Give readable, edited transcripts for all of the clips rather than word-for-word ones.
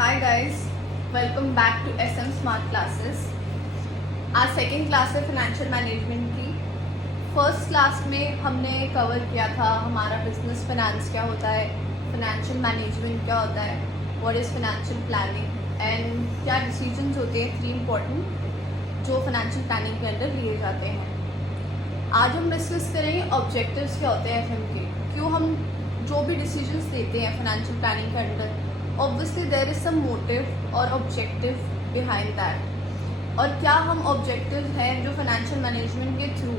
Hi guys, welcome back to SM Smart Classes. आज second class है financial management की. First class में हमने कवर किया था हमारा बिजनेस फाइनेंस क्या होता है, फाइनेंशियल मैनेजमेंट क्या होता है, what is financial planning and क्या डिसीजंस होते हैं 3 इम्पॉर्टेंट जो फाइनेंशियल प्लानिंग के अंदर लिए जाते हैं. आज हम डिस्कस करेंगे ऑब्जेक्टिव्स क्या होते हैं FM के. क्यों हम जो भी डिसीजंस लेते हैं फाइनेंशियल प्लानिंग के अंदर, obviously there is some motive और objective behind that. और क्या हम objectives हैं जो financial management के थ्रू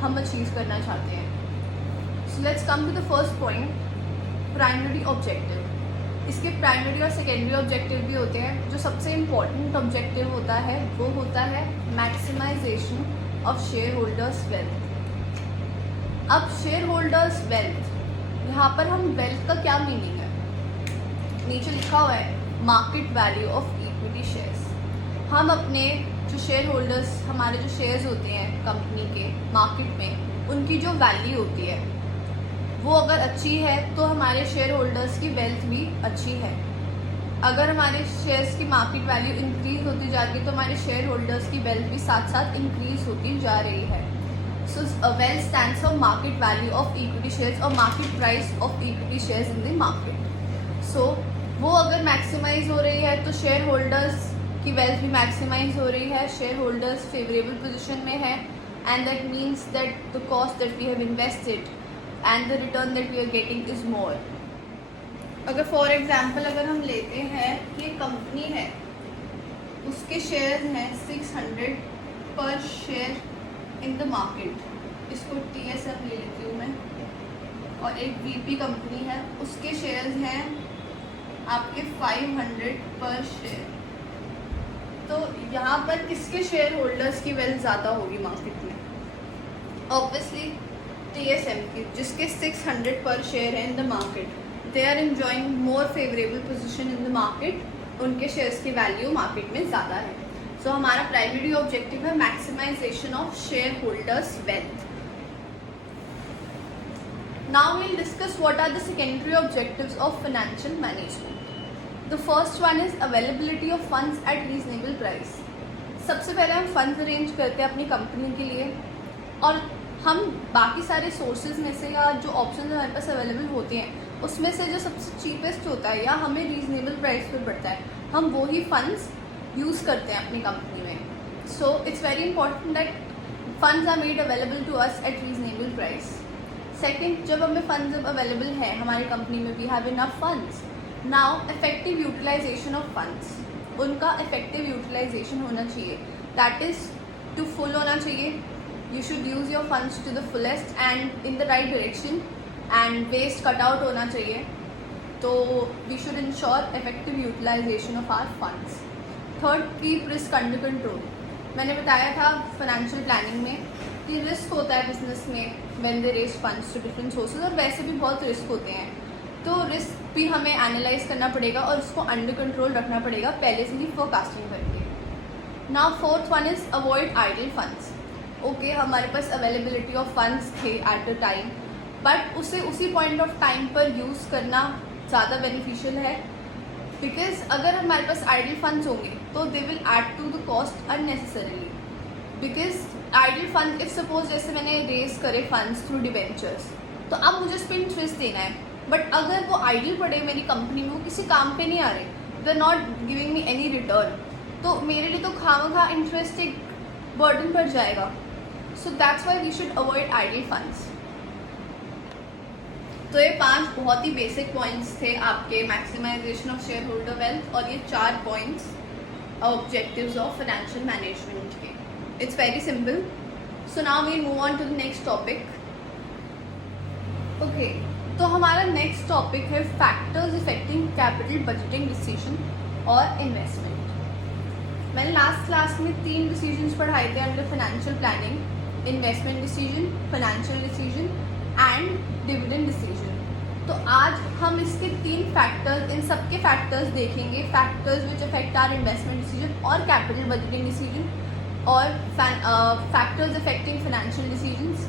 हम अचीव करना चाहते हैं. So let's come to the first point, primary objective. इसके प्राइमरी और सेकेंडरी ऑब्जेक्टिव भी होते हैं. जो सबसे इम्पॉर्टेंट ऑब्जेक्टिव होता है वो होता है maximization of shareholders wealth. अब शेयर होल्डर्स वेल्थ, यहाँ पर हम वेल्थ का क्या मीनिंग है, नीचे लिखा हुआ है market value of equity shares. हम अपने जो शेयर होल्डर्स, हमारे जो शेयर्स होते हैं कंपनी के मार्केट में, उनकी जो वैल्यू होती है वो अगर अच्छी है तो हमारे शेयर होल्डर्स की वेल्थ भी अच्छी है. अगर हमारे शेयर्स की मार्केट वैल्यू इंक्रीज होती जाती है तो हमारे शेयर होल्डर्स की वेल्थ भी साथ साथ इंक्रीज होती जा रही है. So wealth stands for market value of equity shares और market price of equity shares in the market. So वो अगर मैक्सिमाइज हो रही है तो शेयर होल्डर्स की वेल्थ भी मैक्सिमाइज हो रही है, शेयर होल्डर्स फेवरेबल पोजीशन में है, and that means that the cost that we have invested and the return that we are getting is more. अगर फॉर एग्जांपल अगर हम लेते हैं ये कंपनी है, उसके शेयर्स हैं 600 per share in the market, इसको TSF ले लेती हूँ मैं, और एक BP कंपनी है उसके शेयर्स हैं आपके 500 पर शेयर. तो यहाँ पर किसके शेयर होल्डर्स की वेल्थ ज़्यादा होगी मार्केट में? ऑब्वियसली TSM की, जिसके 600 पर शेयर है in the market. They are enjoying more favourable position in the market, उनके शेयर्स की वैल्यू मार्केट में ज़्यादा है. सो हमारा प्राइमरी ऑब्जेक्टिव है maximization of shareholders wealth. Now we'll discuss what are the secondary objectives of financial management. The first one is availability of funds at reasonable price. सबसे पहले हम funds arrange करते हैं अपनी company के लिए, और हम बाकी सारे सोर्सेज में से या जो ऑप्शन हमारे पास अवेलेबल होते हैं उसमें से जो सबसे चीपेस्ट होता है या हमें रीजनेबल प्राइस पर पड़ता है, हम वो ही फंड्स यूज़ करते हैं अपनी कंपनी में. So it's very important that funds are made available to us at reasonable price. Second, जब हमें फंड्स जब अवेलेबल है हमारी कंपनी में, we have enough funds. Now effective utilization of funds, उनका इफेक्टिव यूटिलाइजेशन होना चाहिए, दैट इज़ टू फुल होना चाहिए. You should use your funds to the fullest and in the right direction, and waste cut out होना चाहिए. तो we should ensure effective utilization of our funds. Third, keep risk under control. मैंने बताया था financial planning में कि risk होता है बिजनेस में when they raise funds to different sources, और वैसे भी बहुत रिस्क होते हैं. तो रिस्क भी हमें एनालाइज करना पड़ेगा और उसको अंडर कंट्रोल रखना पड़ेगा पहले से ही फोरकास्टिंग करके. Now fourth one is avoid idle funds. Okay, हमारे पास अवेलेबिलिटी ऑफ फंड्स थे एट अ टाइम, बट उसे उसी पॉइंट ऑफ टाइम पर यूज़ करना ज़्यादा बेनिफिशियल है. बिकॉज अगर हमारे पास आइडल फंड्स होंगे तो they will add to the cost unnecessarily. Because idle fund, if suppose जैसे मैंने रेज करे फंड्स थ्रू डिवेंचर्स, तो अब मुझे उस पर इंटरेस्ट देना है, बट अगर वो आइडल पड़े मेरी कंपनी में, वो किसी काम पे नहीं आ रहे, they are not giving me any return, तो मेरे लिए तो खामखा इंटरेस्ट एक बर्डन पड़ जाएगा. So that's why we should avoid idle funds. तो ये 5 बहुत ही बेसिक पॉइंट्स थे आपके maximization of shareholder wealth, और ये 4 points objectives of financial management के. It's very simple. So now we'll move on to the next topic. Okay, तो हमारा next topic है factors affecting capital budgeting decision और investment. मैंने last class में 3 decisions पढ़ाए थे under financial planning: investment decision, financial decision and dividend decision. तो आज हम इसके 3 factors, इन सब के factors देखेंगे, factors which affect our investment decision और capital budgeting decision, और factors affecting financial decisions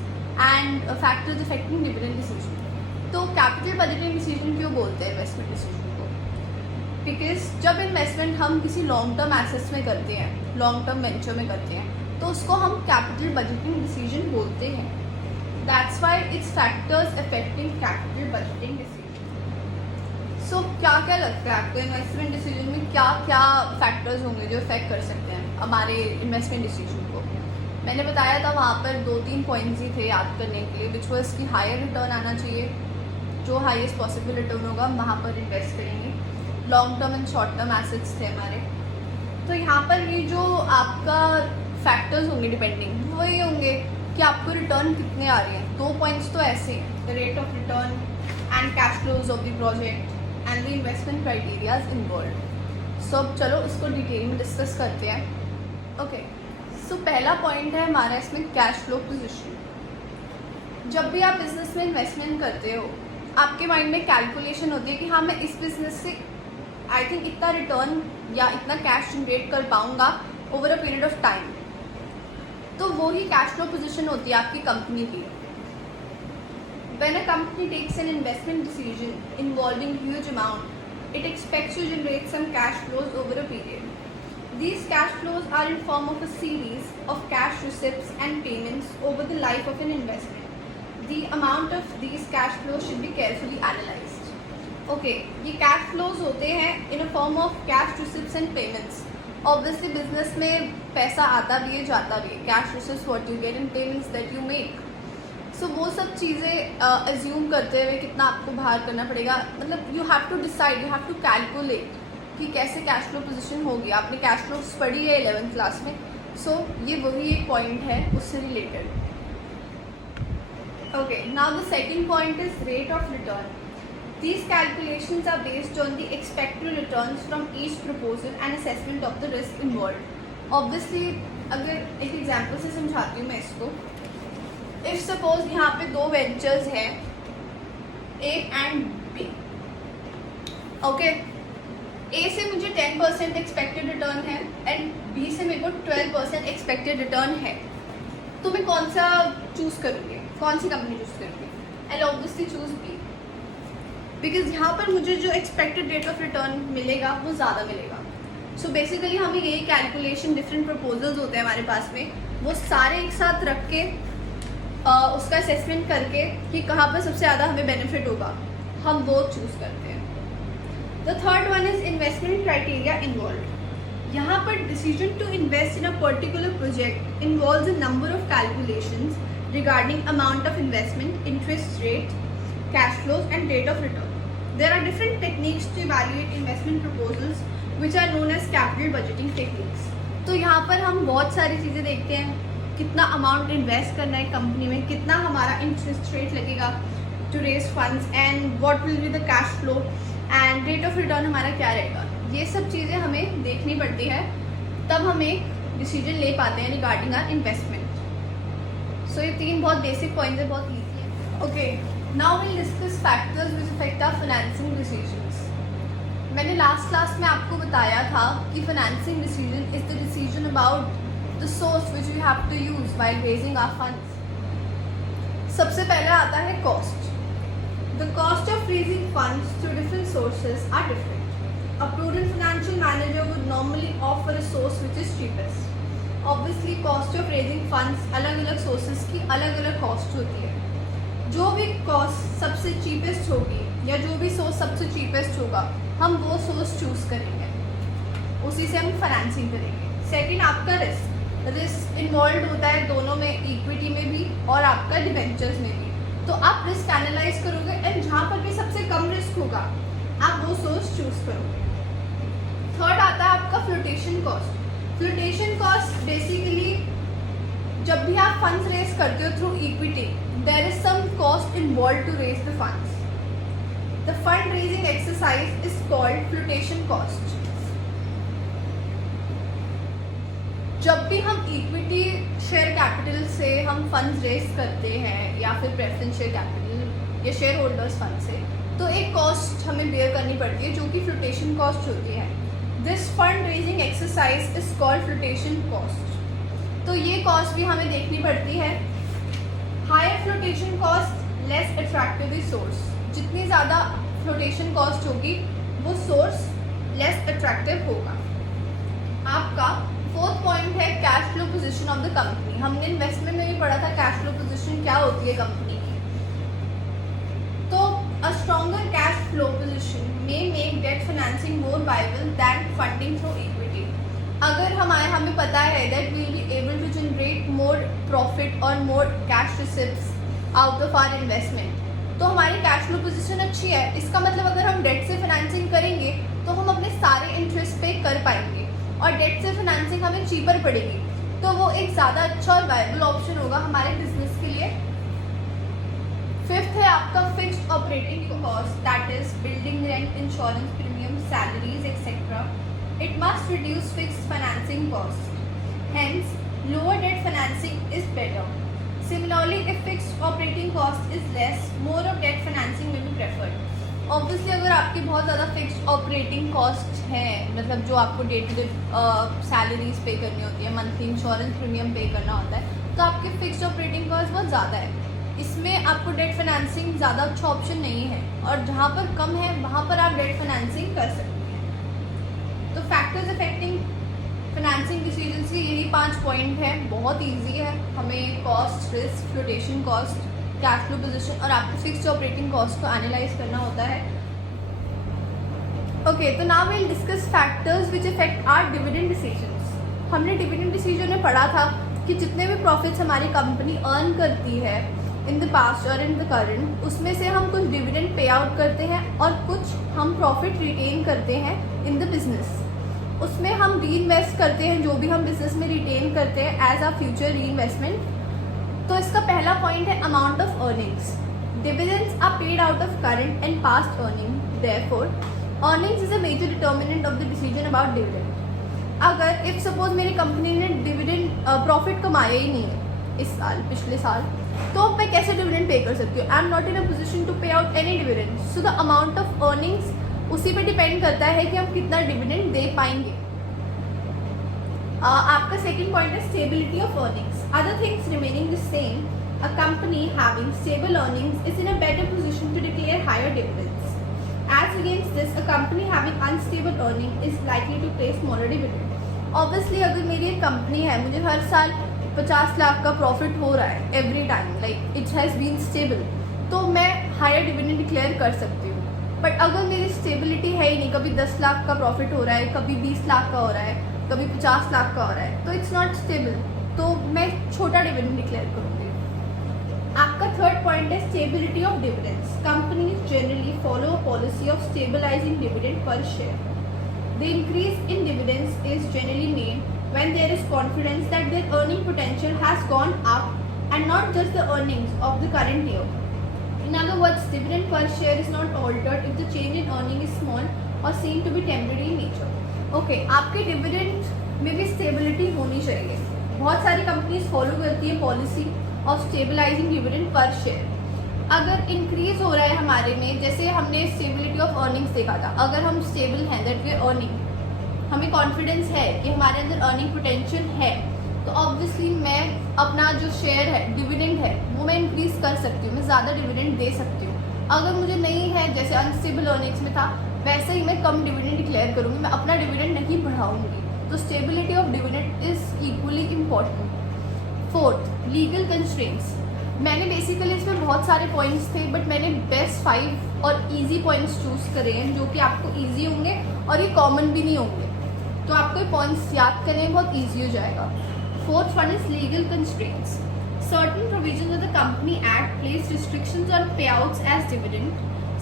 and factors affecting dividend decision. तो कैपिटल बजटिंग डिसीजन क्यों बोलते हैं इन्वेस्टमेंट डिसीजन को? बिकॉज जब इन्वेस्टमेंट हम किसी लॉन्ग टर्म एसेट्स में करते हैं, लॉन्ग टर्म वेंचर में करते हैं, तो उसको हम कैपिटल बजटिंग डिसीजन बोलते हैं. That's why its factors affecting capital budgeting decision. So क्या क्या लगता है आपको इन्वेस्टमेंट डिसीजन में क्या क्या फैक्टर्स होंगे जो इफेक्ट कर सकते हैं हमारे इन्वेस्टमेंट डिसीजन को? मैंने बताया था वहाँ पर 2-3 पॉइंट्स ही थे याद करने के लिए, विच वॉज कि हायर रिटर्न आना चाहिए, जो हाईएस्ट पॉसिबल रिटर्न होगा हम वहाँ पर इन्वेस्ट करेंगे. Long term and short term assets थे हमारे. तो यहाँ पर ये जो आपका फैक्टर्स होंगे डिपेंडिंग, वही होंगे कि आपको रिटर्न कितने आ रहे हैं. 2 पॉइंट्स तो ऐसे हैं, the rate of return and cash flows of the project and the investment criterias involve. So अब चलो उसको डिटेल में डिस्कस करते हैं. ओके, सो पहला पॉइंट है हमारा इसमें कैश फ्लो पोजीशन. जब भी आप बिजनेस में इन्वेस्टमेंट करते हो, आपके माइंड में कैलकुलेशन होती है कि हाँ मैं इस बिजनेस से आई थिंक इतना रिटर्न या इतना कैश जनरेट कर पाऊँगा over a period of time. तो वो ही कैश फ्लो पोजीशन होती है आपकी कंपनी की. When a company takes an investment decision involving huge amount, it expects to generate some cash flows over a period. These cash flows are in form of a series of cash receipts and payments over the life of an investment. The amount of these cash flows should be carefully analyzed. Okay, ये cash flows होते हैं in a form of cash receipts and payments. Obviously business में पैसा आता भी है जाता भी है. Cash receipts what you get and payments that you make. सो वो सब चीज़ें एज्यूम करते हुए कितना आपको बाहर करना पड़ेगा, मतलब you have to decide, you have to calculate कि कैसे कैश फ्लो पोजीशन होगी. आपने कैश फ्लोस पढ़ी है 11th क्लास में. सो ये वही एक पॉइंट है उससे related. Okay, now the second point is rate of return. These calculations are based on the expected returns from each proposal and assessment of the risk involve. Obviously अगर एक example से समझाती हूँ मैं इसको. इफ सपोज यहाँ पे 2 ventures हैं, ए एंड बी. ओके, ए से मुझे 10% एक्सपेक्टेड रिटर्न है एंड बी से मेरे को 12% एक्सपेक्टेड रिटर्न है. तो मैं कौन सा चूज़ करूँगी, कौन सी कंपनी चूज़ करूँगी? I obviously choose B, because यहाँ पर मुझे जो एक्सपेक्टेड रेट ऑफ रिटर्न मिलेगा वो ज़्यादा मिलेगा. सो बेसिकली हमें यही कैलकुलेशन, डिफरेंट प्रपोजल्स होते हैं हमारे पास में, वो सारे एक साथ रख के उसका असेसमेंट करके कि कहाँ पर सबसे ज़्यादा हमें बेनिफिट होगा, हम वो चूज़ करते हैं. The third one is investment criteria involve. यहाँ पर decision to invest in a particular project involves a number of calculations regarding amount of investment, interest rate, cash flows and rate of return. There are different techniques to evaluate investment proposals which are known as capital budgeting techniques. तो यहाँ पर हम बहुत सारी चीज़ें देखते हैं, कितना अमाउंट इन्वेस्ट करना है कंपनी में, कितना हमारा इंटरेस्ट रेट लगेगा to raise funds and what will be the cash flow and rate of return हमारा क्या रहेगा. ये सब चीज़ें हमें देखनी पड़ती है, तब हम एक डिसीजन ले पाते हैं रिगार्डिंग आर इन्वेस्टमेंट. सो ये 3 बहुत बेसिक पॉइंट्स है, बहुत ईजी है. Okay, now will discuss factors which affect our financing decisions. मैंने लास्ट क्लास में आपको बताया था कि financing decision is the decision about the source which we have to use while raising our funds. सबसे पहले आता है cost. The cost of raising funds through different sources are different. A prudent financial manager would normally offer a source which is cheapest. Obviously cost of raising funds अलग अलग sources की अलग अलग cost होती है. जो भी cost सबसे cheapest होगी या जो भी source सबसे cheapest होगा, हम वो source choose करेंगे, उसी से हम financing करेंगे. Second आपका risk. रिस्क इन्वॉल्व होता है दोनों में, इक्विटी में भी और आपका डिबेंचर्स में भी. तो आप रिस्क एनालाइज करोगे एंड जहाँ पर भी सबसे कम रिस्क होगा आप वो सोर्स चूज करोगे. थर्ड आता है आपका flotation cost. Flotation cost basically जब भी आप फंड्स रेज करते हो through equity, there is some cost involve to raise the funds. The fund raising exercise is called flotation cost. जब भी हम इक्विटी शेयर कैपिटल से हम फंड्स रेज करते हैं या फिर प्रेफरेंस शेयर कैपिटल या शेयर होल्डर्स फंड से, तो एक कॉस्ट हमें बेयर करनी पड़ती है जो कि फ्लोटेशन कॉस्ट होती है. This fund raising exercise is called flotation cost. तो ये कॉस्ट भी हमें देखनी पड़ती है. Higher flotation cost less attractive source. जितनी ज़्यादा फ्लोटेशन कॉस्ट होगी वो सोर्स लेस अट्रैक्टिव होगा। आपका फोर्थ पॉइंट है cash flow position of the company. हमने इन्वेस्टमेंट में भी पढ़ा था कैश फ्लो पोजीशन क्या होती है कंपनी की। तो a stronger cash flow position may make debt financing more viable than funding through equity. अगर हमें पता है that we will be able to generate more profit और more cash receipts out of our investment, तो हमारी cash flow position अच्छी है। इसका मतलब अगर हम डेट से फाइनेंसिंग करेंगे तो हम अपने सारे इंटरेस्ट पे कर पाएंगे और डेट से फाइनेंसिंग हमें चीपर पड़ेगी, तो वो एक ज़्यादा अच्छा और वायबल ऑप्शन होगा हमारे बिजनेस के लिए। फिफ्थ है आपका fixed operating cost, that is building rent, insurance premium, salaries etcetera. It must reduce fixed financing cost, hence lower debt financing is better. Similarly, if fixed operating cost is less, more of debt financing will be preferred. Obviously, अगर आपकी बहुत ज़्यादा fixed operating cost है, मतलब जो आपको day to day salaries पे करनी होती है, मंथली इंश्योरेंस प्रीमियम पे करना होता है, तो आपकी फिक्स्ड ऑपरेटिंग कॉस्ट बहुत ज़्यादा है। इसमें आपको डेट फाइनेंसिंग ज़्यादा अच्छा ऑप्शन नहीं है, और जहाँ पर कम है वहाँ पर आप डेट फाइनेंसिंग कर सकते हैं। तो फैक्टर्स अफेक्टिंग फाइनेंसिंग डिसीजंस के यही 5 पॉइंट है। बहुत इजी है, हमें cost, risk, flotation cost, cash flow position और आपके फिक्स्ड ऑपरेटिंग कॉस्ट को एनालाइज करना होता है। ओके, तो now we will discuss factors which affect our dividend decisions. हमने डिविडेंड डिसीजन में पढ़ा था कि जितने भी प्रॉफिट्स हमारी कंपनी अर्न करती है इन द पास्ट और इन द करंट, उसमें से हम कुछ डिविडेंड पे आउट करते हैं और कुछ हम प्रॉफिट रिटेन करते हैं इन द बिजनेस। उसमें हम री इन्वेस्ट करते हैं जो भी हम बिजनेस में रिटेन करते हैं as a future reinvestment. तो इसका पहला पॉइंट है amount of earnings. Dividends are paid out of current and past earning, therefore earnings is a major determinant of the decision about dividend. अगर इफ सपोज मेरी कंपनी ने डिविडेंड प्रॉफिट कमाया ही नहीं है इस साल, पिछले साल, तो मैं कैसे डिविडेंड पे कर सकती हूँ? I am not in a position to pay out any dividend. So the amount of earnings उसी पे डिपेंड करता है कि हम कितना डिविडेंड दे पाएंगे। आपका सेकंड पॉइंट है stability of earnings. Other things remaining the same, a company having stable earnings is in a better position to declare higher dividends. As against this, a company having unstable earning is likely to pay smaller dividend. Obviously अगर मेरी एक company है, मुझे हर साल 50 लाख का profit हो रहा है every time, like it has been stable, तो मैं हायर डिविडेंड डिक्लेयर कर सकती हूँ। बट अगर मेरी स्टेबिलिटी है ही नहीं, कभी 10 लाख का प्रॉफिट हो रहा है, कभी 20 लाख का हो रहा है, कभी 50 लाख का हो रहा है, तो इट्स नॉट स्टेबल, तो मैं छोटा डिविडेंड डिक्लेयर करूँगी। आपका थर्ड पॉइंट है stability of dividends. Companies generally follow a policy of stabilizing dividend per share. The increase in dividends is generally made when there is confidence that their earning potential has gone up and not just the earnings of the current year. In other words, dividend per share is not altered if the change in earning is small or seen to be temporary in nature. Okay, आपके dividend में भी stability होनी चाहिए। बहुत सारी companies follow करती है policy of stabilizing dividend per share. अगर इंक्रीज हो रहा है हमारे में, जैसे हमने स्टेबिलिटी ऑफ अर्निंग्स देखा था, अगर हम स्टेबल हैं, दैट वी आर अर्निंग, हमें कॉन्फिडेंस है कि हमारे अंदर अर्निंग पोटेंशियल है, तो ऑब्वियसली मैं अपना जो शेयर है, डिविडेंड है, वो मैं इंक्रीज कर सकती हूँ, मैं ज़्यादा डिविडेंड दे सकती हूँ। अगर मुझे नहीं है, जैसे अनस्टेबल अर्निंग्स में था, वैसे ही मैं कम डिविडेंड डिक्लेयर करूँगी, मैं अपना डिविडेंड नहीं बढ़ाऊँगी। तो stability of dividend is equally important. Fourth, legal constraints. मैंने बेसिकली इसमें बहुत सारे पॉइंट्स थे, बट मैंने बेस्ट 5 और ईजी पॉइंट्स चूज़ करे हैं जो कि आपको ईजी होंगे और ये कॉमन भी नहीं होंगे, तो आपको ये पॉइंट्स याद करने में बहुत ईजी हो जाएगा। Fourth one is legal constraints. Certain provisions of the company act place restrictions on payouts as dividend.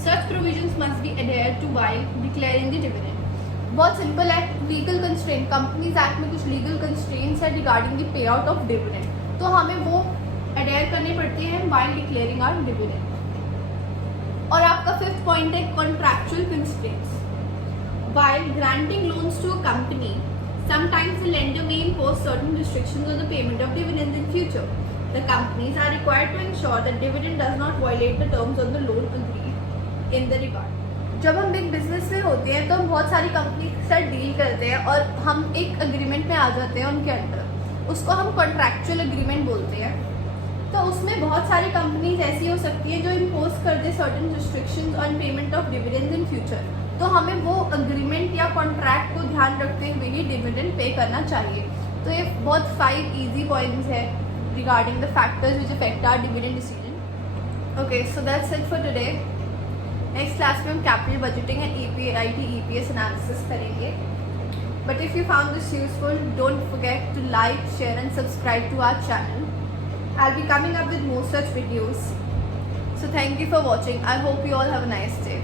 Such provisions must be adhered to while declaring the dividend. बहुत सिंपल है, लीगल कंस्ट्रेंट, कंपनीज एक्ट में कुछ legal constraints है regarding the pay out of dividend, तो हमें वो adhere करने पड़ते हैं व्हाइल डिक्लेयरिंग आवर डिविडेंड। और आपका फिफ्थ पॉइंट है contractual constraints. While granting loans to a company, sometimes the lender may impose certain restrictions on the payment of dividends in future. The companies are required to ensure that dividend does not violate the terms of the loan agreed in the regard. जब हम big business में होते हैं तो हम बहुत सारी company के साथ डील करते हैं और हम एक अग्रीमेंट में आ जाते हैं उनके अंडर, उसको हम कॉन्ट्रैक्चुअल अग्रीमेंट बोलते हैं। तो उसमें बहुत सारी कंपनीज ऐसी हो सकती है जो इम्पोज कर दे certain restrictions on payment of dividend in future, तो हमें वो अग्रीमेंट या कॉन्ट्रैक्ट को ध्यान रखते हुए ही डिविडेंड पे करना चाहिए। तो ये बहुत 5 ईजी पॉइंट्स है regarding the factors which affect our dividend decision. Okay, so that's it for today. Next class में हम capital budgeting and EPIT EPS analysis करेंगे। But if you found this useful, don't forget to like, share and subscribe to our channel. I'll be coming up with more such videos. So thank you for watching. I hope you all have a nice day.